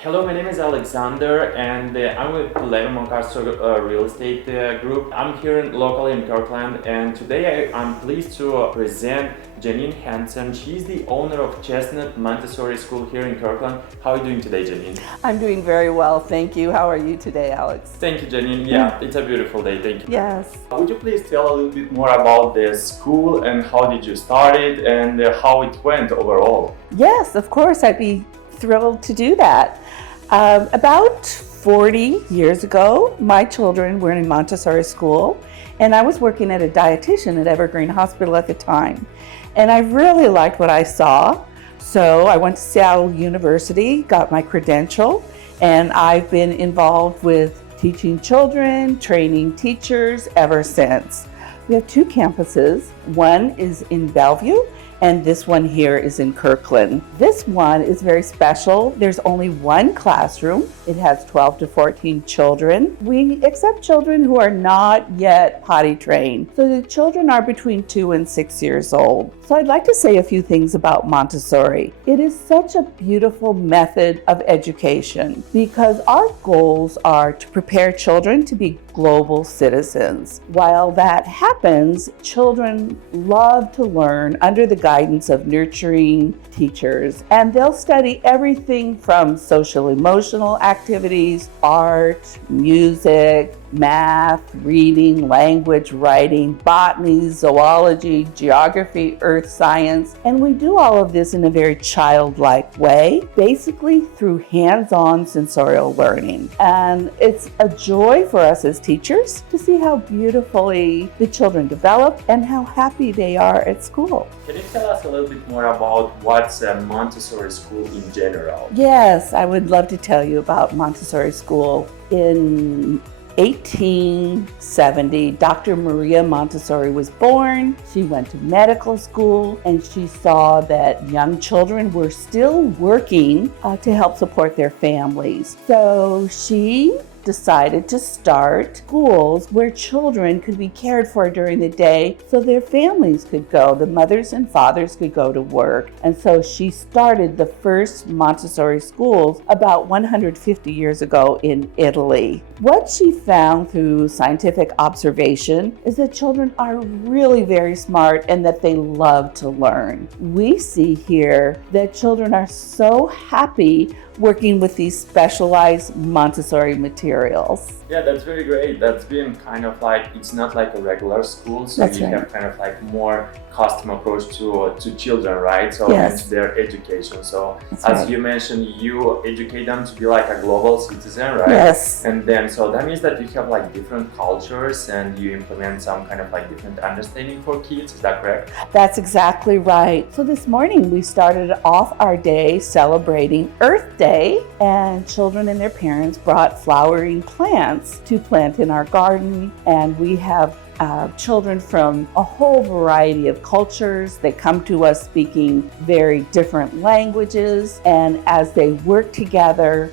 Hello, my name is Alexander, and I'm with 11 Montessori Real Estate Group. I'm here locally in Kirkland, and today I'm pleased to present Janine Hanson. She's the owner of Chestnut Montessori School here in Kirkland. How are you doing today, Janine? I'm doing very well, thank you. How are you today, Alex? Thank you, Janine. Yeah, it's a beautiful day. Thank you. Yes. Would you please tell a little bit more about the school and how did you start it and how it went overall? Yes, of course, I'd be thrilled to do that. About 40 years ago, my children were in Montessori school, and I was working at a dietitian at Evergreen Hospital at the time. And I really liked what I saw, so I went to Seattle University, got my credential, and I've been involved with teaching children, training teachers ever since. We have two campuses. One is in Bellevue, and this one here is in Kirkland. This one is very special. There's only one classroom. It has 12 to 14 children. We accept children who are not yet potty trained. So the children are between 2 and 6 years old. So I'd like to say a few things about Montessori. It is such a beautiful method of education because our goals are to prepare children to be global citizens. While that happens, children love to learn under the guidance of nurturing teachers, and they'll study everything from social emotional activities, art, music, math, reading, language, writing, botany, zoology, geography, earth science. And we do all of this in a very childlike way, basically through hands-on sensorial learning. And it's a joy for us as teachers to see how beautifully the children develop and how happy they are at school. Can you tell us a little bit more about what's a Montessori school in general? Yes, I would love to tell you about Montessori school. In 1870, Dr. Maria Montessori was born. She went to medical school and she saw that young children were still working to help support their families. So she decided to start schools where children could be cared for during the day so their families could go, the mothers and fathers could go to work. And so she started the first Montessori schools about 150 years ago in Italy. What she found through scientific observation is that children are really very smart and that they love to learn. We see here that children are so happy working with these specialized Montessori materials. Yeah, that's very great. That's been kind of like, it's not like a regular school, so That's you right. have kind of like more custom approach to children, right? So Yes. and to their education. So That's as right. you mentioned, you educate them to be like a global citizen, right? Yes. And then so that means that you have like different cultures and you implement some kind of like different understanding for kids. Is that correct? That's exactly right. So this morning we started off our day celebrating Earth Day, and children and their parents brought flowering plants to plant in our garden, and we have children from a whole variety of cultures. They come to us speaking very different languages, and as they work together,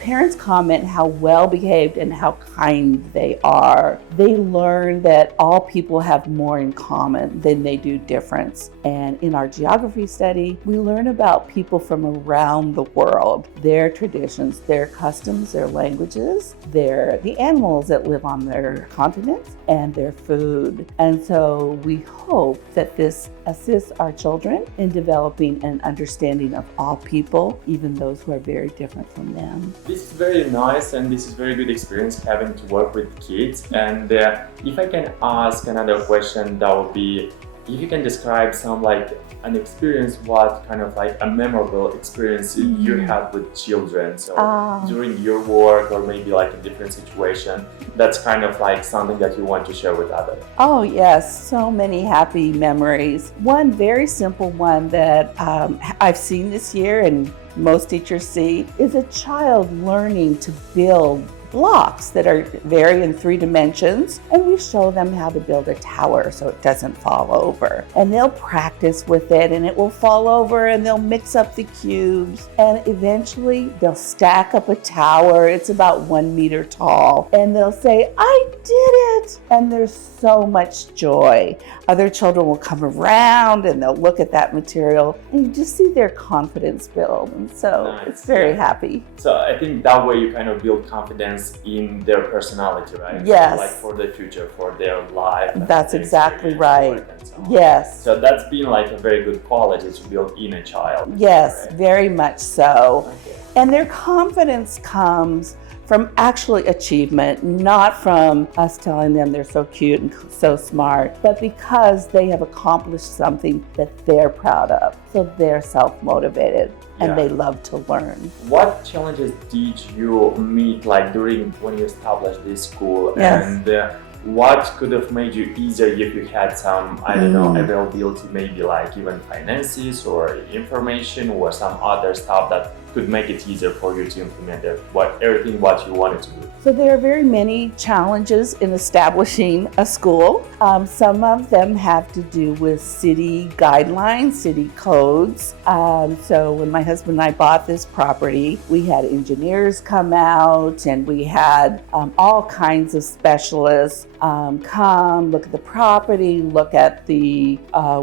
parents comment how well behaved and how kind they are. They learn that all people have more in common than they do difference. And in our geography study, we learn about people from around the world, their traditions, their customs, their languages, the animals that live on their continents, and their food. And so we hope that this assists our children in developing an understanding of all people, even those who are very different from them. This is very nice and this is very good experience having to work with kids. And if I can ask another question, that would be if you can describe some like an experience, what kind of like a memorable experience you had with children. So during your work or maybe like a different situation, that's kind of like something that you want to share with others. Oh yes, so many happy memories. One very simple one that I've seen this year and most teachers see is a child learning to build blocks that vary in 3 dimensions, and we show them how to build a tower so it doesn't fall over. And they'll practice with it, and it will fall over, and they'll mix up the cubes, and eventually they'll stack up a tower. It's about 1 meter tall, and they'll say, "I did it!" And there's so much joy. Other children will come around and they'll look at that material, and you just see their confidence build, and so Nice. it's very happy. So I think that way you kind of build confidence in their personality, right? Yes. So like for the future, for their life. and That's their exactly experience, right. work and so on. Yes. So that's been like a very good quality to build in a child. Yes, right? very much so. Okay. And their confidence comes from actually achievement, not from us telling them they're so cute and so smart, but because they have accomplished something that they're proud of. So they're self-motivated and Yeah. they love to learn. What challenges did you meet like during when you established this school? Yes. And what could have made you easier if you had some, I don't know, availability, maybe like even finances or information or some other stuff that could make it easier for you to implement everything what you wanted to do? So there are very many challenges in establishing a school. Some of them have to do with city guidelines, city codes. So when my husband and I bought this property, we had engineers come out, and we had all kinds of specialists come look at the property, look at the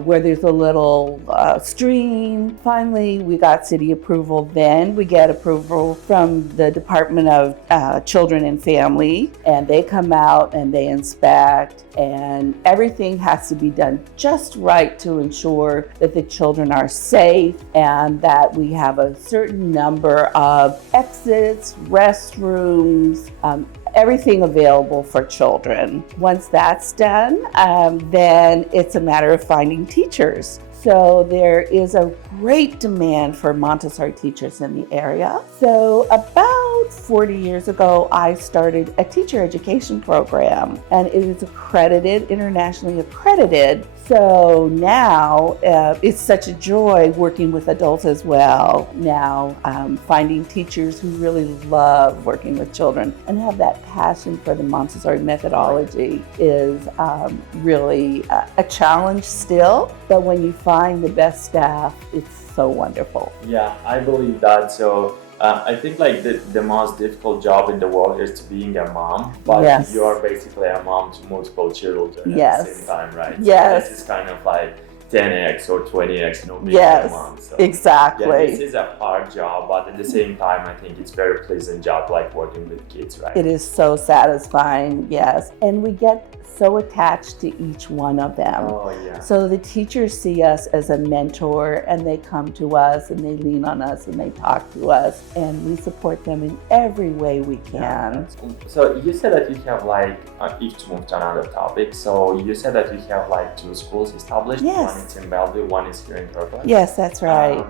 where there's a little stream. Finally, we got city approval. Then we get approval from the Department of Children and Family, and they come out and they inspect, and everything has to be done just right to ensure that the children are safe and that we have a certain number of exits, restrooms, everything available for children. Once that's done, then it's a matter of finding teachers. So there is a great demand for Montessori teachers in the area. So about 40 years ago, I started a teacher education program, and it is accredited, internationally accredited. So now it's such a joy working with adults as well. Now finding teachers who really love working with children and have that passion for the Montessori methodology is really a challenge still. But when you find the best staff, it's so wonderful. Yeah, I believe that. So I think like the most difficult job in the world is to being a mom, but Yes. you are basically a mom to multiple children at Yes. the same time, right? Yes. So this is kind of like 10x or 20x, being Yes, a mom. So, exactly. yeah, this is a hard job, but at the same time, I think it's very pleasant job, like working with kids, right? It is so satisfying, yes. And we get so attached to each one of them. Oh yeah. So the teachers see us as a mentor, and they come to us and they lean on us and they talk to us, and we support them in every way we can. So you said that you have like, if to move to another topic, so you said that you have like 2 schools established. Yes. One is in Bellevue, one is here in Kirkland. Yes, that's right.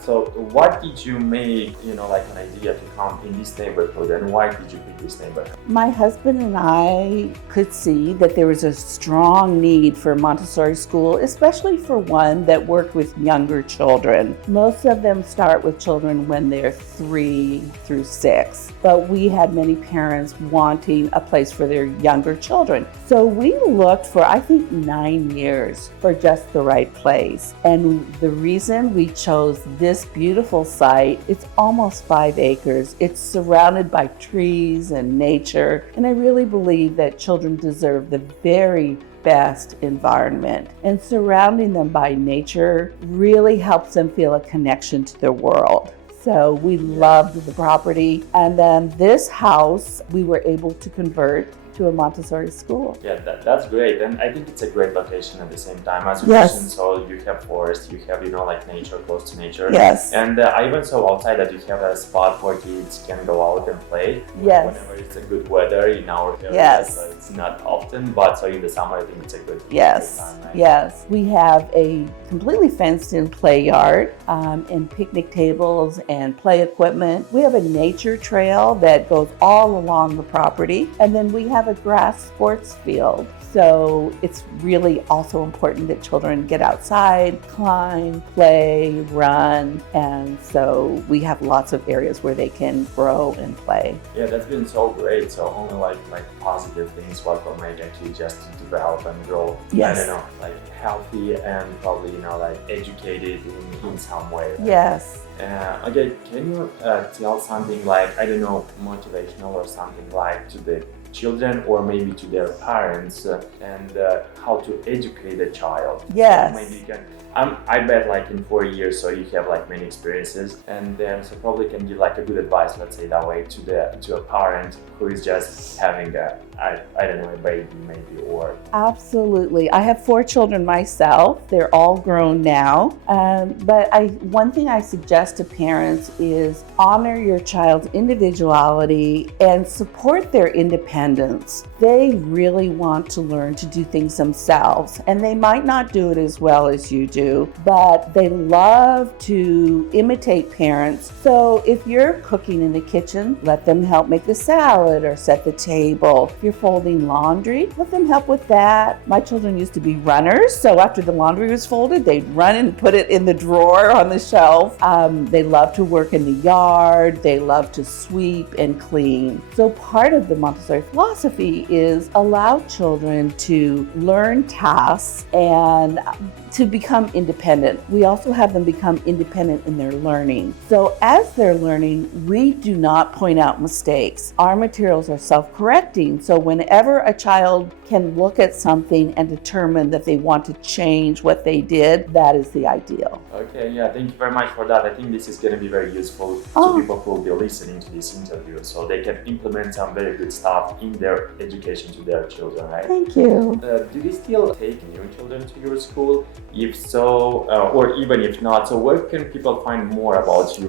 So what did you make, like an idea to come in this neighborhood, and why did you pick this neighborhood? My husband and I could see that there was a strong need for Montessori school, especially for one that worked with younger children. Most of them start with children when they're 3 through 6, but we had many parents wanting a place for their younger children. So we looked for, I think, 9 years for just the right place. And the reason we chose this beautiful site, it's almost 5 acres. It's surrounded by trees and nature, and I really believe that children deserve the very best environment, and surrounding them by nature really helps them feel a connection to their world. So we loved the property, and then this house we were able to convert to a Montessori school. Yeah, that's great, and I think it's a great location at the same time. As you Yes. mentioned, so you have forest, you have like nature, close to nature. Yes. And I even saw outside that you have a spot where kids can go out and play. Yes. Whenever it's a good weather in our area. Yes. So it's not often, but so in the summer I think it's a good Yes, time, right? yes. We have a completely fenced-in play yard and picnic tables and play equipment. We have a nature trail that goes all along the property, and then we have have a grass sports field. So it's really also important that children get outside, climb, play, run. And so we have lots of areas where they can grow and play. Yeah, that's been so great. So only like positive things what will make a kid just to develop and grow. Yes. I don't know, like healthy and probably, like educated in some way. Right? Yes. Okay, can you tell something like, I don't know, motivational or something like to the children or maybe to their parents and how to educate a child? Yes. So maybe you can, I bet like in 4 years, so you have like many experiences, and so probably can give like a good advice, let's say that way, to a parent who is just having I don't know, a baby maybe, or... Absolutely. I have 4 children myself. They're all grown now. But one thing I suggest to parents is honor your child's individuality and support their independence. They really want to learn to do things themselves, and they might not do it as well as you do, but they love to imitate parents. So if you're cooking in the kitchen, let them help make the salad or set the table. If you're folding laundry, let them help with that. My children used to be runners, so after the laundry was folded, they'd run and put it in the drawer on the shelf. They love to work in the yard. They love to sweep and clean. So part of the Montessori philosophy is allow children to learn tasks and to become independent. We also have them become independent in their learning. So as they're learning, we do not point out mistakes. Our materials are self-correcting. So whenever a child can look at something and determine that they want to change what they did, that is the ideal. Okay, yeah, thank you very much for that. I think this is going to be very useful to people who will be listening to this interview, so they can implement some very good stuff in their education to their children, right? Thank you. Do you still take new children to your school? If so, or even if not, so where can people find more about you?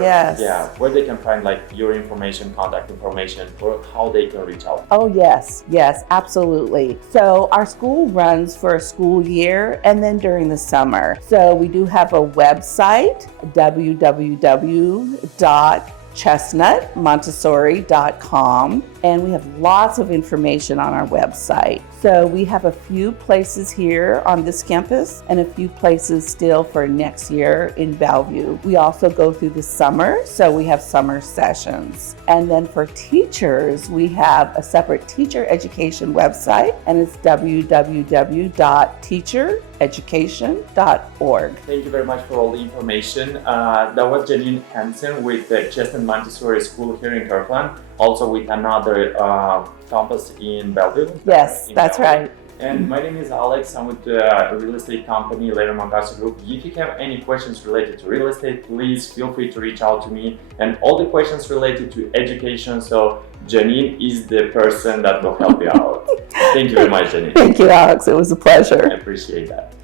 Yes. Yeah, where they can find like your information, contact information, or how they can reach out? Oh, yes, absolutely. So our school runs for a school year and then during the summer. So we do have a website, www.chestnutmontessori.com, and we have lots of information on our website. So we have a few places here on this campus and a few places still for next year in Bellevue. We also go through the summer, so we have summer sessions. And then for teachers, we have a separate teacher education website, and it's www.teachereducation.org. Thank you very much for all the information. That was Janine Hanson with the Chestnut Montessori School here in Kirkland, also with another campus in Bellevue. Yes, that's right. And my name is Alex. I'm with the real estate company, Later Montessori Group. If you have any questions related to real estate, please feel free to reach out to me. And all the questions related to education, so Janine is the person that will help you out. Thank you very much, Janine. Thank you, Alex. It was a pleasure. I appreciate that.